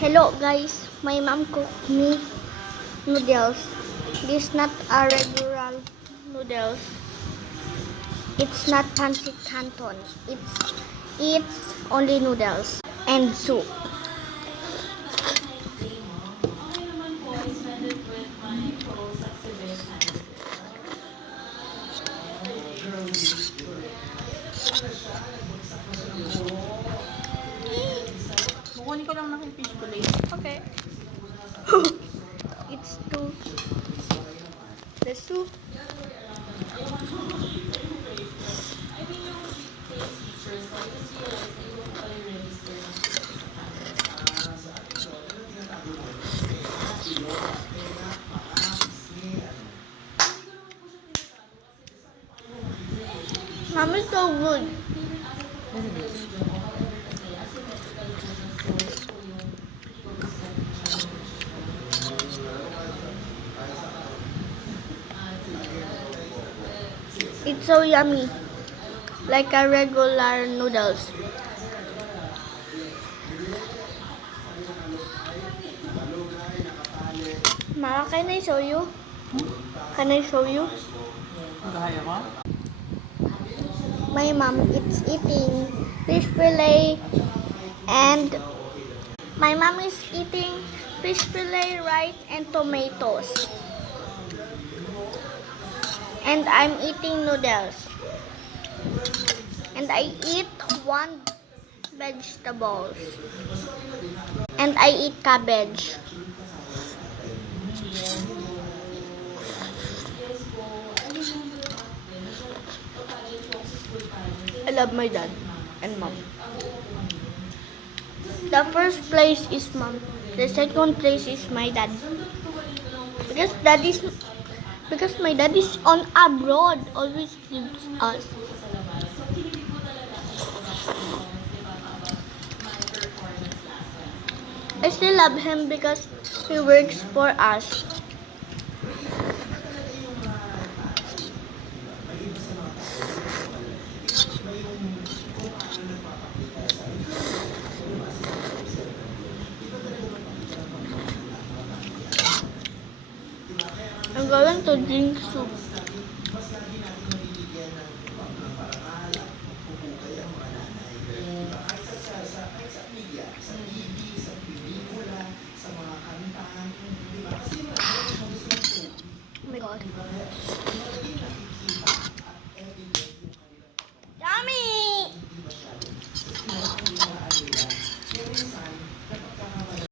Hello guys, my mom cooked me noodles. This not a regular noodles. It's not pancit canton. It's only noodles and soup. Kukunin ko lang ng fish fillet. Okay. It's to the soup. Mom is so good. It's so yummy, like a regular noodles. Mama, can I show you? Can I show you? Magkahaya ko? My mom is eating fish fillet and my mom is eating fish fillet, rice and tomatoes. And I'm eating noodles. And I eat one vegetables. And I eat cabbage. I love my dad and mom. The first place is mom. The second place is my dad. Because my dad is on abroad, always leaves us. I still love him because he works for us. I'm going to drink soup.